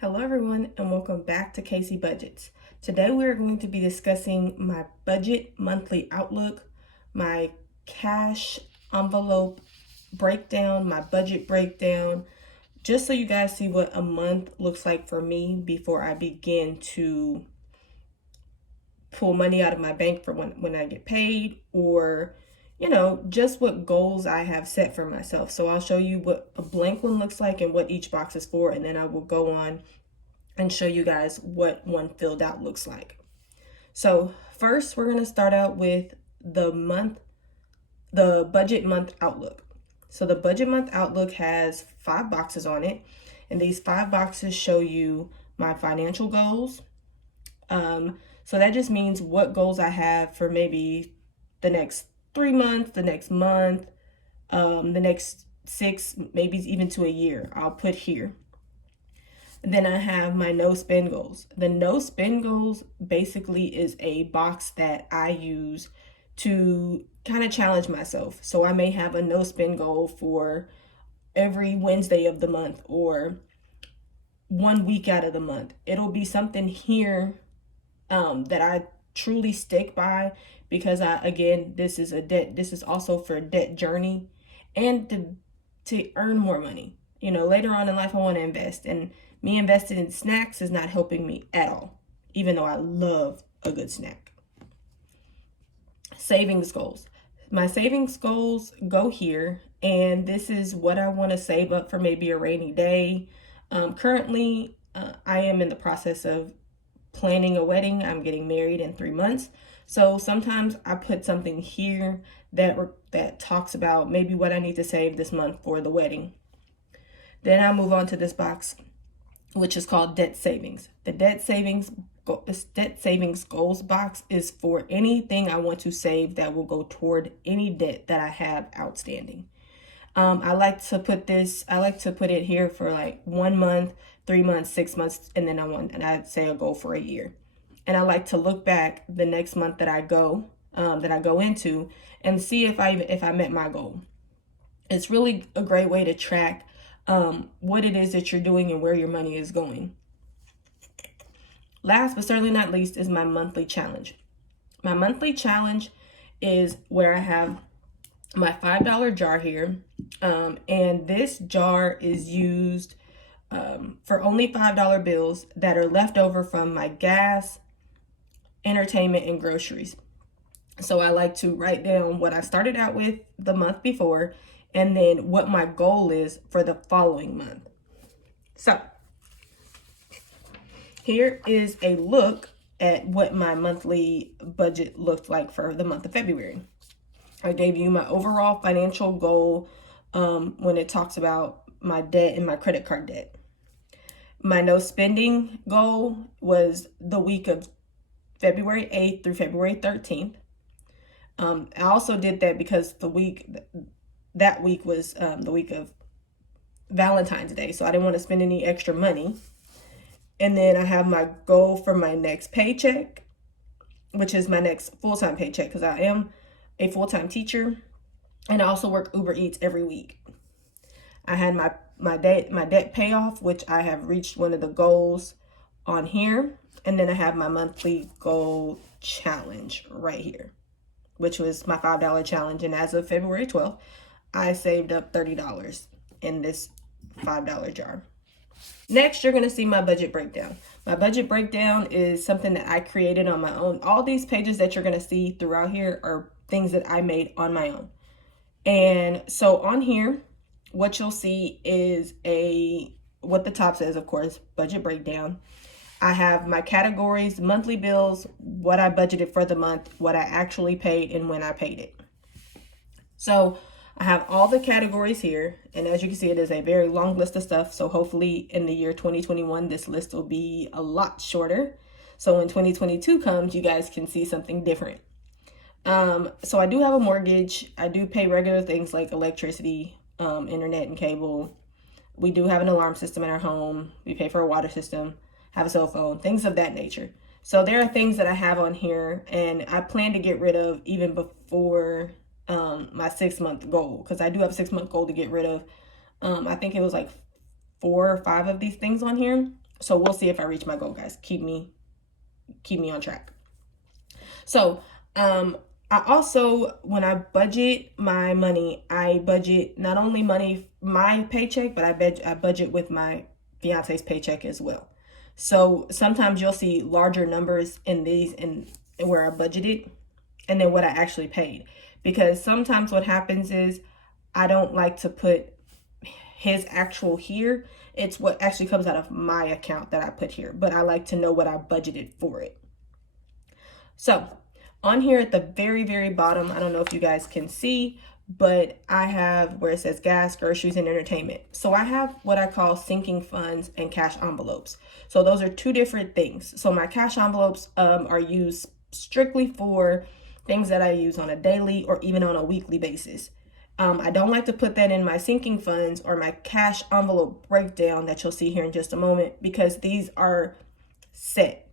Hello everyone and welcome back to Casey Budgets. Today we are going to be discussing my budget monthly outlook, my cash envelope breakdown, my budget breakdown, just so you guys see what a month looks like for me before I begin to pull money out of my bank for when I get paid, or just what goals I have set for myself. So I'll show you what a blank one looks like and what each box is for, and then I will go on and show you guys what one filled out looks like. So first, we're going to start out with the budget month outlook. So the budget month outlook has 5 boxes on it, and these 5 boxes show you my financial goals. So that just means what goals I have for maybe the next 3 months, the next month, the next 6, maybe even to a year, I'll put here. Then I have my no spend goals. The no spend goals basically is a box that I use to kind of challenge myself. So I may have a no spend goal for every Wednesday of the month or 1 week out of the month. It'll be something here that I truly stick by, because this is also for debt journey and to earn more money. Later on in life I want to invest, and me investing in snacks is not helping me at all, even though I love a good snack. Savings goals. My savings goals go here, and this is what I want to save up for maybe a rainy day. Currently, I am in the process of planning a wedding. I'm getting married in 3 months. So sometimes I put something here that talks about maybe what I need to save this month for the wedding. Then I move on to this box, which is called debt savings. The debt savings goals box is for anything I want to save that will go toward any debt that I have outstanding. I like to put it here for like 1 month, 3 months, 6 months, and then I'd say a goal for a year. And I like to look back the next month that I go into and see if I met my goal. It's really a great way to track what it is that you're doing and where your money is going. Last but certainly not least is my monthly challenge. My monthly challenge is where I have my $5 jar here, and this jar is used for only $5 bills that are left over from my gas, entertainment, and groceries. So I like to write down what I started out with the month before, and then what my goal is for the following month. So here is a look at what my monthly budget looked like for the month of February. I gave you my overall financial goal when it talks about my debt and my credit card debt. My no spending goal was the week of February 8th through February 13th. I also did that because that week was the week of Valentine's Day, so I didn't want to spend any extra money. And then I have my goal for my next paycheck, which is my next full-time paycheck, because I am a full-time teacher and I also work Uber Eats every week. I had my debt payoff, which I have reached one of the goals on here. And then I have my monthly goal challenge right here, which was my $5 challenge. And as of February 12th, I saved up $30 in this $5 jar. Next, you're going to see my budget breakdown. My budget breakdown is something that I created on my own. All these pages that you're going to see throughout here are things that I made on my own. And so on here, what you'll see is what the top says, of course, budget breakdown. I have my categories, monthly bills, what I budgeted for the month, what I actually paid, and when I paid it. So I have all the categories here, and as you can see, it is a very long list of stuff. So hopefully in the year 2021, this list will be a lot shorter. So when 2022 comes, you guys can see something different. So I do have a mortgage. I do pay regular things like electricity, internet, and cable. We do have an alarm system in our home. We pay for a water system, have a cell phone, things of that nature. So there are things that I have on here, and I plan to get rid of even before my 6-month goal, because I do have a 6-month goal to get rid of. I think it was like 4 or 5 of these things on here. So we'll see if I reach my goal, guys. Keep me on track. So I also, when I budget my money, I budget not only money, my paycheck, but I budget with my fiance's paycheck as well. So sometimes you'll see larger numbers in these and where I budgeted and then what I actually paid. Because sometimes what happens is I don't like to put his actual here. It's what actually comes out of my account that I put here. But I like to know what I budgeted for it. So on here at the very, very bottom, I don't know if you guys can see, but I have where it says gas, groceries, and entertainment. So I have what I call sinking funds and cash envelopes. So those are two different things. So my cash envelopes are used strictly for things that I use on a daily or even on a weekly basis. I don't like to put that in my sinking funds or my cash envelope breakdown that you'll see here in just a moment, because these are set.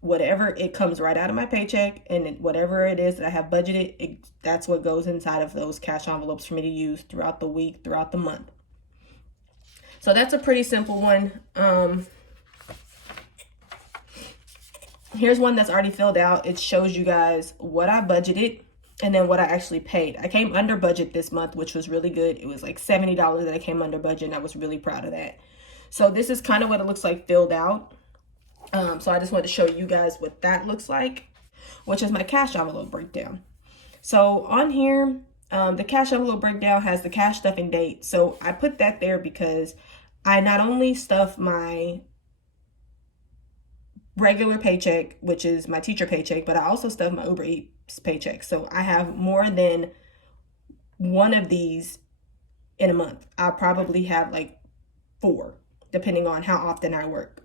Whatever, it comes right out of my paycheck, and whatever it is that I have budgeted, that's what goes inside of those cash envelopes for me to use throughout the week, throughout the month. So that's a pretty simple one. Here's one that's already filled out. It shows you guys what I budgeted and then what I actually paid. I came under budget this month, which was really good. It was like $70 that I came under budget, and I was really proud of that. So this is kind of what it looks like filled out. So I just wanted to show you guys what that looks like, which is my cash envelope breakdown. So on here, the cash envelope breakdown has the cash stuffing date. So I put that there because I not only stuff my regular paycheck, which is my teacher paycheck, but I also stuff my Uber Eats paycheck. So I have more than one of these in a month. I'll probably have like 4, depending on how often I work.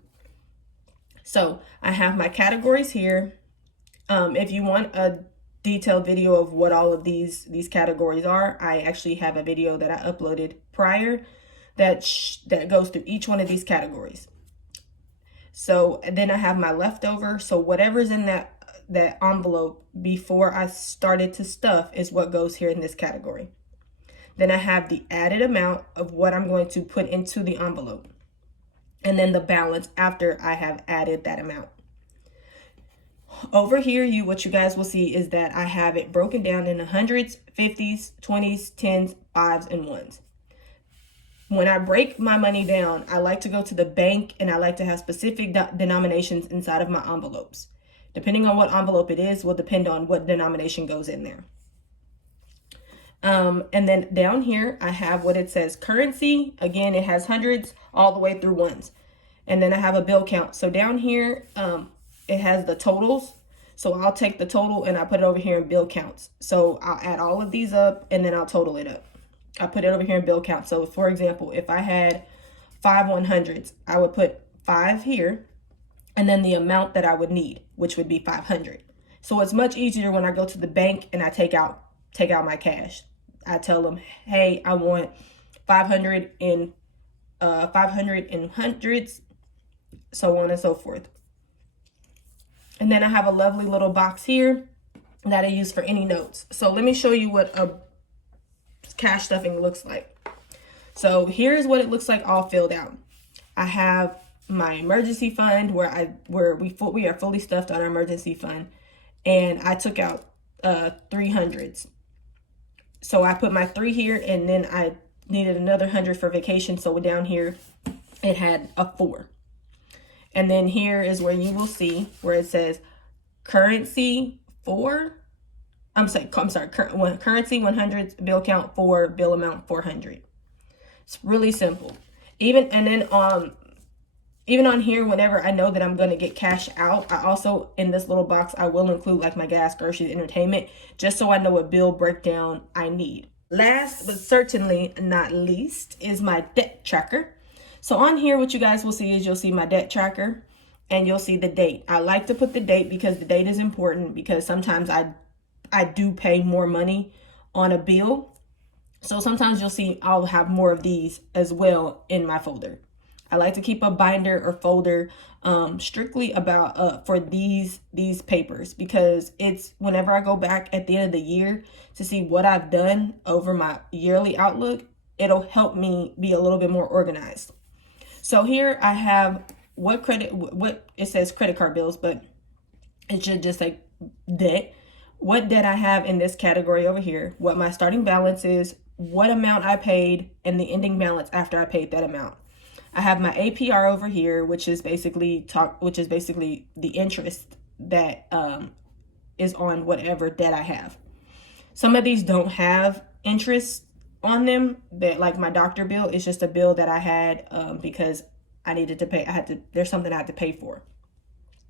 So I have my categories here. If you want a detailed video of what all of these categories are, I actually have a video that I uploaded prior that goes through each one of these categories. So then I have my leftover. So whatever's in that envelope before I started to stuff is what goes here in this category. Then I have the added amount of what I'm going to put into the envelope, and then the balance after I have added that amount. Over here, what you guys will see is that I have it broken down into hundreds, 50s, 20s, 10s, 5s, and 1s. When I break my money down, I like to go to the bank, and I like to have specific denominations inside of my envelopes. Depending on what envelope it is will depend on what denomination goes in there. And then down here, I have what it says currency. Again, it has hundreds all the way through 1s. And then I have a bill count. So down here, it has the totals. So I'll take the total and I put it over here in bill counts. So I'll add all of these up and then I'll total it up. I put it over here in bill count. So for example, if I had 5 100s, I would put 5 here and then the amount that I would need, which would be 500. So it's much easier when I go to the bank and I take out my cash. I tell them, hey, I want 500 in hundreds, so on and so forth. And then I have a lovely little box here that I use for any notes. So let me show you what a cash stuffing looks like. So here's what it looks like all filled out. I have my emergency fund where we are fully stuffed on our emergency fund, and I took out 300s. So I put my 3 here, and then I needed another 100 for vacation. So down here, it had a 4. And then here is where you will see where it says currency 4. Currency 100, bill count 4, bill amount 400. It's really simple. Even on here, whenever I know that I'm going to get cash out, I also, in this little box, I will include like my gas, groceries, entertainment, just so I know what bill breakdown I need. Last but certainly not least is my debt tracker. So on here, what you guys will see is you'll see my debt tracker and you'll see the date. I like to put the date because the date is important, because sometimes I do pay more money on a bill. So sometimes you'll see I'll have more of these as well in my folder. I like to keep a binder or folder strictly about for these papers, because it's whenever I go back at the end of the year to see what I've done over my yearly outlook, it'll help me be a little bit more organized. So here I have what it says credit card bills, but it should just say debt. What debt I have in this category over here, what my starting balance is, what amount I paid, and the ending balance after I paid that amount. I have my APR over here, which is basically the interest that is on whatever debt I have. Some of these don't have interest on them. That, like my doctor bill, is just a bill that I had because I needed to pay. There's something I had to pay for.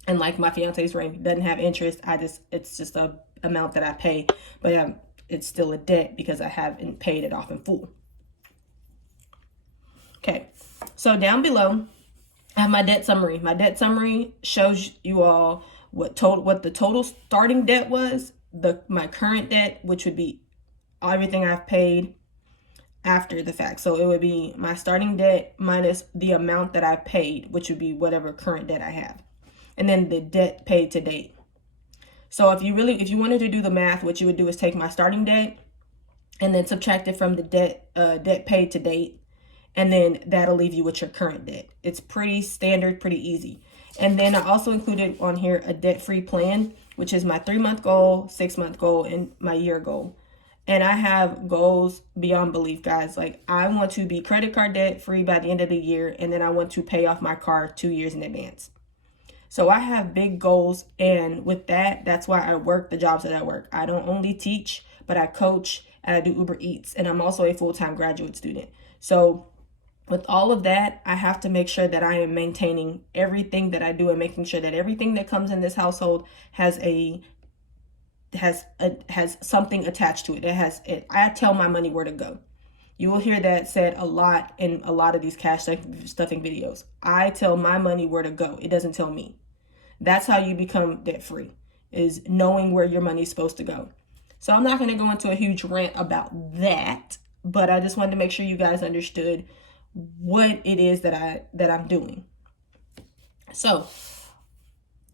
And like my fiance's ring doesn't have interest. It's just a amount that I pay, but it's still a debt because I haven't paid it off in full. Okay, so down below, I have my debt summary. My debt summary shows you all what the total starting debt was, my current debt, which would be everything I've paid after the fact. So it would be my starting debt minus the amount that I paid, which would be whatever current debt I have. And then the debt paid to date. So if you wanted to do the math, what you would do is take my starting debt and then subtract it from the debt paid to date. And then that'll leave you with your current debt. It's pretty standard, pretty easy. And then I also included on here a debt-free plan, which is my 3-month goal, 6-month goal, and my year goal. And I have goals beyond belief, guys. Like, I want to be credit card debt free by the end of the year. And then I want to pay off my car 2 years in advance. So I have big goals, and with that's why I work the jobs that I work. I don't only teach, but I coach and I do Uber Eats, and I'm also a full-time graduate student. So with all of that, I have to make sure that I am maintaining everything that I do and making sure that everything that comes in this household has something attached to it. I tell my money where to go. You will hear that said a lot in a lot of these cash stuffing videos. I tell my money where to go. It doesn't tell me. That's how you become debt free, is knowing where your money is supposed to go. So I'm not going to go into a huge rant about that, but I just wanted to make sure you guys understood what it is that I'm doing. So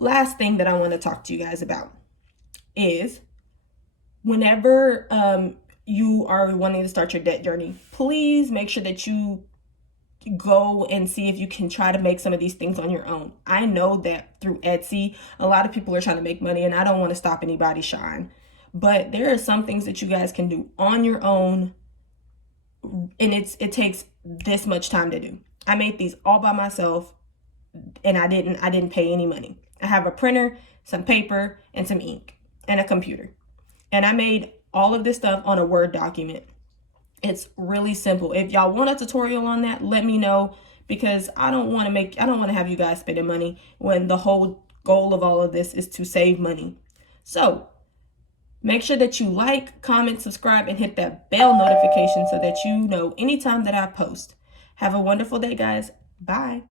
last thing that I want to talk to you guys about is whenever you are wanting to start your debt journey, please make sure that you go and see if you can try to make some of these things on your own. I know that through Etsy, a lot of people are trying to make money, and I don't want to stop anybody's shine. But there are some things that you guys can do on your own, and it takes this much time to do. I made these all by myself, and I didn't pay any money. I have a printer, some paper, and some ink, and a computer. And I made all of this stuff on a Word document. It's really simple. If y'all want a tutorial on that, let me know, because I don't want to have you guys spending money when the whole goal of all of this is to save money. So make sure that you like, comment, subscribe, and hit that bell notification so that you know anytime that I post. Have a wonderful day, guys. Bye.